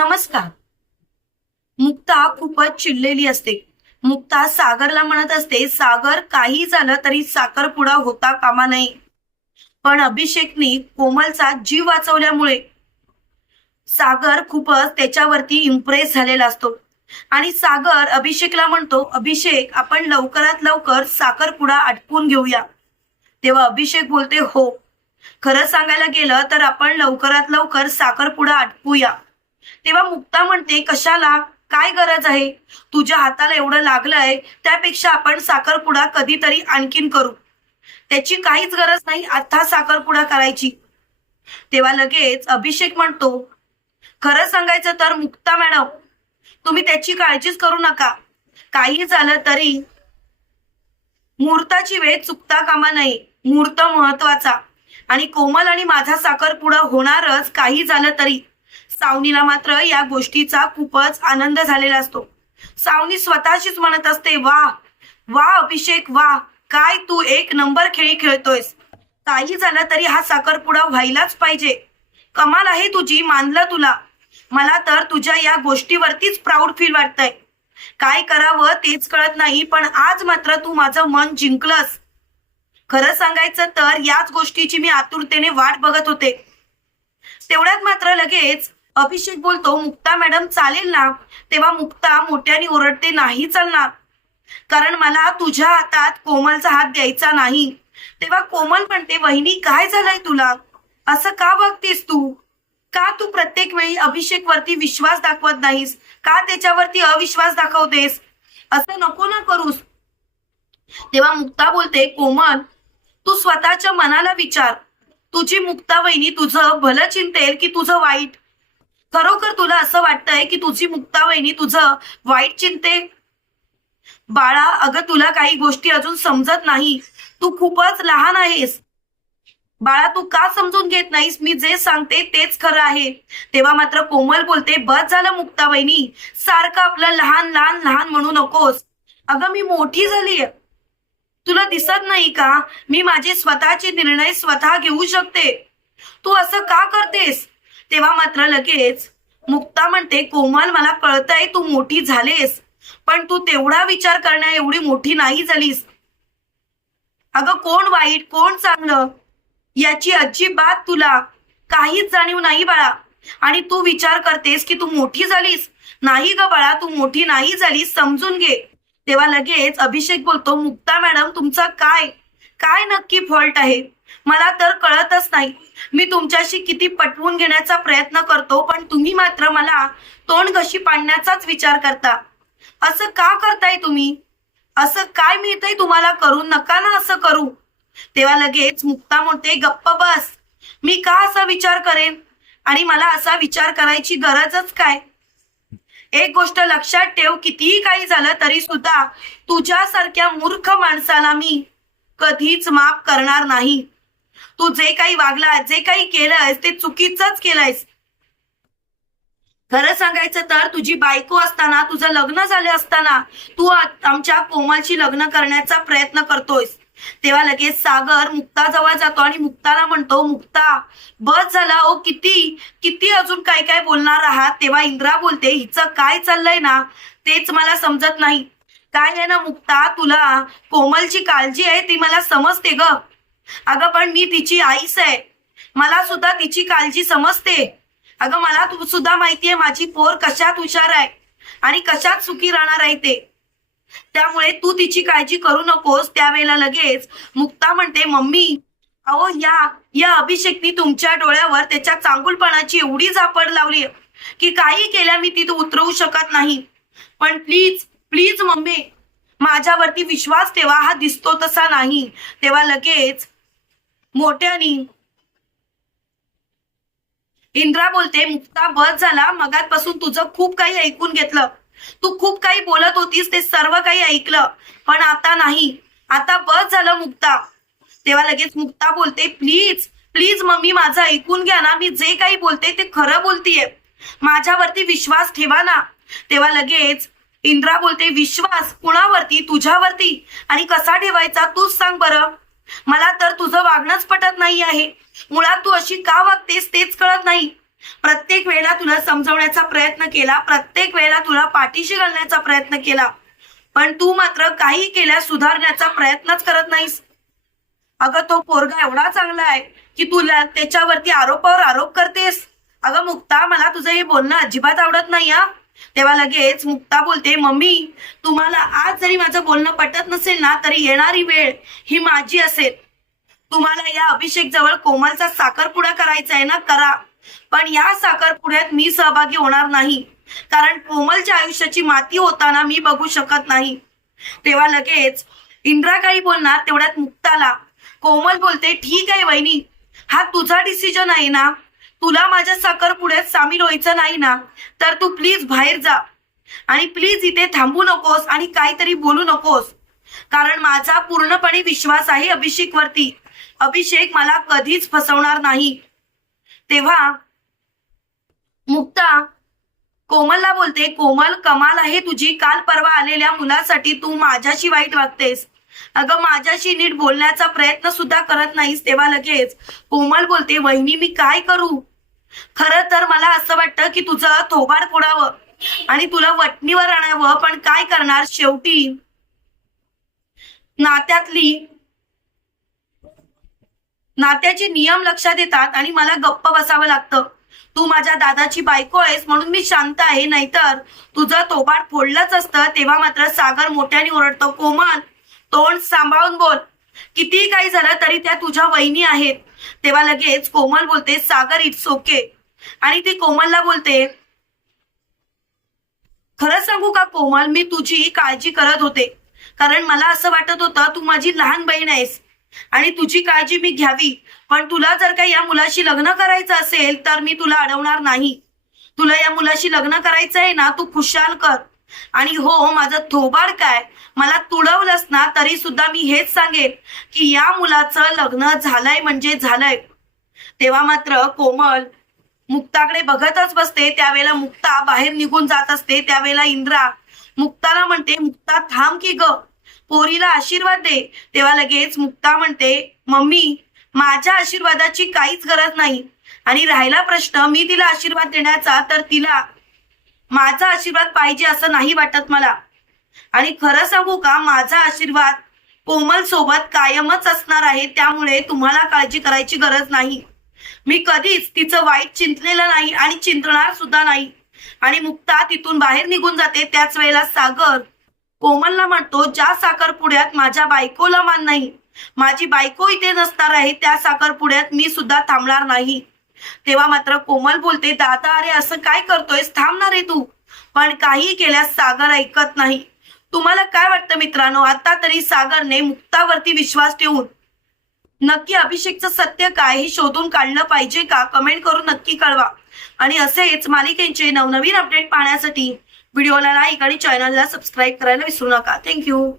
नमस्कार. मुक्ता खूपच चिडलेली असते. मुक्ता सागरला म्हणत असते सागर काही झालं तरी साखरपुडा होता कामा नये. पण अभिषेकनी कोमलचा जीव वाचवल्यामुळे सागर खूपच त्याच्यावरती इम्प्रेस झालेला असतो. आणि सागर अभिषेकला म्हणतो अभिषेक आपण लवकरात लवकर साखरपुडा आटपून घेऊया. तेव्हा अभिषेक बोलते हो. खरं सांगायला गेलं तर आपण लवकरात लवकर साखरपुडा आटपूया तेव्हा मुक्ता म्हणते कशाला? काय गरज आहे? तुझ्या हाताला एवढं लागलंय त्यापेक्षा आपण साखरपुडा कधीतरी आणखीन करू. त्याची काहीच गरज नाही आता साखरपुडा करायची. तेव्हा लगेच अभिषेक म्हणतो खरं सांगायचं तर मुक्ता मॅडम तुम्ही त्याची काळजीच करू नका. काही झालं तरी मुहूर्ताची वेळ चुकता कामा नये. मुहूर्त महत्त्वाचा आणि कोमल आणि माझा साखरपुडा होणारच काही झालं तरी. सावनीला मात्र या गोष्टीचा खूपच आनंद झालेला असतो. सावनी स्वतःशीच म्हणत असते वा वा अभिषेक वा काय तू एक नंबर खेळी खेळतोयस. काही झालं तरी हा साखरपुडा व्हायलाच पाहिजे. कमाल आहे तुझी मानलं तुला. मला तर तुझ्या या गोष्टीवरतीच प्राऊड फील वाटतंय. काय करावं तेच कळत नाही पण आज मात्र तू माझं मन जिंकलंस. खरं सांगायचं तर याच गोष्टीची मी आतुरतेने वाट बघत होते. तेवढ्यात मात्र लगेच अभिषेक बोलतो मुक्ता मॅडम चालेल ना? तेव्हा मुक्ता मोठ्याने ओरडते नाही चालणार. कारण मला तुझ्या हातात कोमलचा हात द्यायचा नाही. तेव्हा कोमल म्हणते वहिनी काय झालंय तुला? असं का वागतेस तू? का तू प्रत्येक वेळी अभिषेक वरती विश्वास दाखवत नाहीस? का त्याच्यावरती अविश्वास दाखवतेस? असं नको ना करूस. तेव्हा मुक्ता बोलते कोमल तू स्वतःच्या मनाला विचार. तुझी मुक्ता वहिनी तुझं भलं चिंतेल की तुझं वाईट? खरोखर तुला असं वाटतंय की तुझी मुक्ता वहिनी तुझं वाईट चिंते? बाळा अगं तुला काही गोष्टी अजून समजत नाही. तू खूपच लहान आहेस. बाळा तू का समजून घेत नाहीस? मी जे सांगते तेच खरं आहे. तेव्हा मात्र कोमल बोलते बस झालं मुक्ता वहिनी. सारखं आपलं लहान लहान लहान म्हणू नकोस. अगं मी मोठी झालीय तुला दिसत नाही का? मी माझे स्वतःचे निर्णय स्वतः घेऊ शकते. तू असं का करतेस? तेव्हा मात्र लगेच मुक्ता म्हणते कोमल मला कळतंय तू मोठी झालेस पण तू तेवढा विचार करण्या एवढी मोठी नाही झालीस. अगं कोण वाईट कोण चांगलं? याची अजिबात तुला काहीच जाणीव नाही बाळा. आणि तू विचार करतेस की तू मोठी झालीस? नाही ग बाळा तू मोठी नाही झालीस समजून घे. तेव्हा लगेच अभिषेक बोलतो मुक्ता मॅडम तुमचा काय? काय नक्की फॉल्ट आहे? मला तर कळतच नाही. मी तुमच्याशी किती पटवून घेण्याचा प्रयत्न करतो पण तुम्ही मात्र मला तोंड घशी पाडण्याचाच विचार करता. असं का करताय तुम्ही? असं काय मिळतंय तुम्हाला करू नका ना असं करू? तेव्हा लगेच मुक्ता म्हणते गप्प बस. मी का असा विचार करेन? आणि मला असा विचार करायची गरजच काय? एक गोष्ट लक्षात ठेव कितीही काही झालं तरी सुद्धा तुझ्यासारख्या मूर्ख माणसाला मी कधीच माफ करणार नाही. तू जे काही वागला जे काही केलंयस ते चुकीचंच केलंयस खरं सांगायचं तर तुझी बायको असताना तुझं लग्न झाले असताना तू आमच्या कोमलशी लग्न करण्याचा प्रयत्न करतोयस. तेव्हा लगेच सागर मुक्ता जवळ जातो आणि मुक्ताला म्हणतो मुक्ता बस झाला ओ किती किती अजून काय काय बोलणार आहात? तेव्हा इंद्रा बोलते हिचं काय चाललंय ना तेच मला समजत नाही. काय आहे ना मुक्ता? तुला कोमलची काळजी आहे ती मला समजते ग. अगं पण मी तिची आईस आहे. मला सुद्धा तिची काळजी समजते. अगं मला तू सुद्धा माहितीये माझी पोर कशात हुशार आहे आणि कशात सुखी राहणार आहे ते. त्यामुळे तू तिची काळजी करू नकोस. त्यावेळेला लगेच मुक्ता म्हणते मम्मी अहो या या अभिषेकनी तुमच्या डोळ्यावर त्याच्या चांगुलपणाची एवढी झापड लावली की काही केल्या मी तिथं उतरवू शकत नाही. पण प्लीज प्लीज मम्मी माझ्यावरती विश्वास ठेवा हा दिसतो तसा नाही. तेव्हा लगेच मोठ्यानी इंद्रा बोलते मुक्ता बस झाला. मगातपासून तुझं खूप काही ऐकून घेतलं. तू खूप काही बोलत होतीस ते सर्व काही ऐकलं. पण आता नाही. आता बस झालं मुक्ता. तेव्हा लगेच मुक्ता बोलते प्लीज प्लीज मम्मी माझं ऐकून घ्या ना. मी जे काही बोलते ते खरं बोलतीये. माझ्यावरती विश्वास ठेवा ना. तेव्हा लगेच इंद्रा बोलते विश्वास कुणावरती? तुझ्यावरती? आणि कसा ठेवायचा? तूच सांग बरं. मला तर तुझं वागणंच पटत नाही आहे. मुळात तू अशी का वागतेस तेच कळत नाही. प्रत्येक वेळेला तुला समजवण्याचा प्रयत्न केला प्रत्येक वेळेला तुला पाठीशी घालण्याचा प्रयत्न केला. पण तू मात्र काही केल्यास सुधारण्याचा प्रयत्नच करत नाहीस. अगं तो पोरगा एवढा चांगला आहे की तुला त्याच्यावरती आरोपावर आरोप करतेस. अगं मुक्ता मला तुझं हे बोलणं अजिबात आवडत नाही हा. तेव्हा लगेच मुक्ता बोलते मम्मी तुम्हाला आज जरी माझं बोलणं पटत नसेल ना तरी येणारी वेळ ही माझी असेल. तुम्हाला या अभिषेक जवळ कोमलचा साखरपुडा करायचा आहे ना करा. पण या साखरपुड्यात मी सहभागी होणार नाही. कारण कोमलच्या आयुष्याची माती होताना मी बघू शकत नाही. तेव्हा लगेच इंद्रा काही बोलणार तेवढ्यात मुक्ताला. कोमल बोलते ठीक आहे वहिनी. हा तुझा डिसिजन आहे ना. तुला माझ्या साखरपुड्यात सामील व्हायचं नाही ना तर तू प्लीज बाहेर जा. आणि प्लीज इथे थांबू नकोस आणि काहीतरी बोलू नकोस. कारण माझा पूर्णपणे विश्वास आहे अभिषेक वरती अभिषेक मला कधीच फसवणार नाही. तेव्हा मुक्ता कोमलला बोलते कोमल कमाल आहे तुझी. काल परवा आलेल्या मुलासाठी तू माझ्याशी वाईट वागतेस. अगं माझ्याशी नीट बोलण्याचा प्रयत्न सुद्धा करत नाहीस तेव्हा लगेच. कोमल बोलते वहिनी मी काय करू? खर तर मला असं वाटतं की तुझं थोबाड फोडावं आणि तुला वटणीवर आणावं पण काय करणार शेवटी? नात्यातली नात्याचे नियम लक्षात येतात आणि मला गप्प बसावं लागतं. तू माझ्या दादाची बायको आहेस म्हणून मी शांत आहे नाहीतर तुझं तोबाड फोडलंच असतं. तेव्हा मात्र सागर मोठ्याने ओरडतो कोमल तोंड सांभाळून बोल. कितीही काही झालं तरी त्या तुझ्या वहिनी आहेत. तेव्हा लगेच कोमल बोलते सागर इट्स ओके आणि ती कोमलला बोलते खरं सांगू का कोमल मी तुझी काळजी करत होते. कारण मला असं वाटत होतं तू माझी लहान बहीण आहेस. आणि तुझी काळजी मी घ्यावी. पण तुला जर का या मुलाशी लग्न करायचं असेल तर मी तुला अडवणार नाही. तुला या मुलाशी लग्न करायचं आहे ना तू खुशाल कर. आणि हो, हो माझं थोबाड काय? मला तुडवलंच ना तरी सुद्धा मी हेच सांगेन की या मुलाचं लग्न झालंय म्हणजे झालंय. तेव्हा मात्र कोमल मुक्ताकडे बघतच बसते. त्यावेळेला मुक्ता बाहेर निघून जात असते. त्यावेळेला इंद्रा मुक्ताला म्हणते मुक्ता थांब की ग. पोरीला आशीर्वाद दे. तेव्हा लगेच मुक्ता म्हणते मम्मी माझ्या आशीर्वादाची काहीच गरज नाही. आणि राहिला प्रश्न मी तिला आशीर्वाद देण्याचा तर तिला माझा आशीर्वाद पाहिजे असं नाही वाटत मला. आणि खरं सांगू का माझा आशीर्वाद कोमल सोबत कायमच असणार आहे त्यामुळे तुम्हाला काळजी करायची गरज नाही. मी कधीच तिचं वाईट चिंतलेलं नाही आणि चिंतणार सुद्धा नाही. आणि मुक्ता तिथून बाहेर निघून जाते त्याच वेळेला सागर कोमलला म्हणतो ज्या साखरपुड्यात माझ्या बायकोला मान नाही माझी बायको इथे नसणार आहे त्या साखरपुड्यात मी सुद्धा थांबणार नाही. तेव्हा मात्र कोमल बोलते दादा अरे असं काय करतोय थांबणार रे तू. पण काही केल्यास सागर ऐकत नाही. तुम्हाला काय वाटतं मित्रांनो? आता तरी सागरने मुक्तावरती विश्वास ठेवून नक्की अभिषेकचं सत्य काय हे शोधून काढलं पाहिजे का? कमेंट करून नक्की कळवा. आणि असेच मालिकेचे नवनवीन अपडेट पाहण्यासाठी व्हिडिओला लाईक आणि चॅनलला सबस्क्राईब करायला विसरू नका. थँक्यू.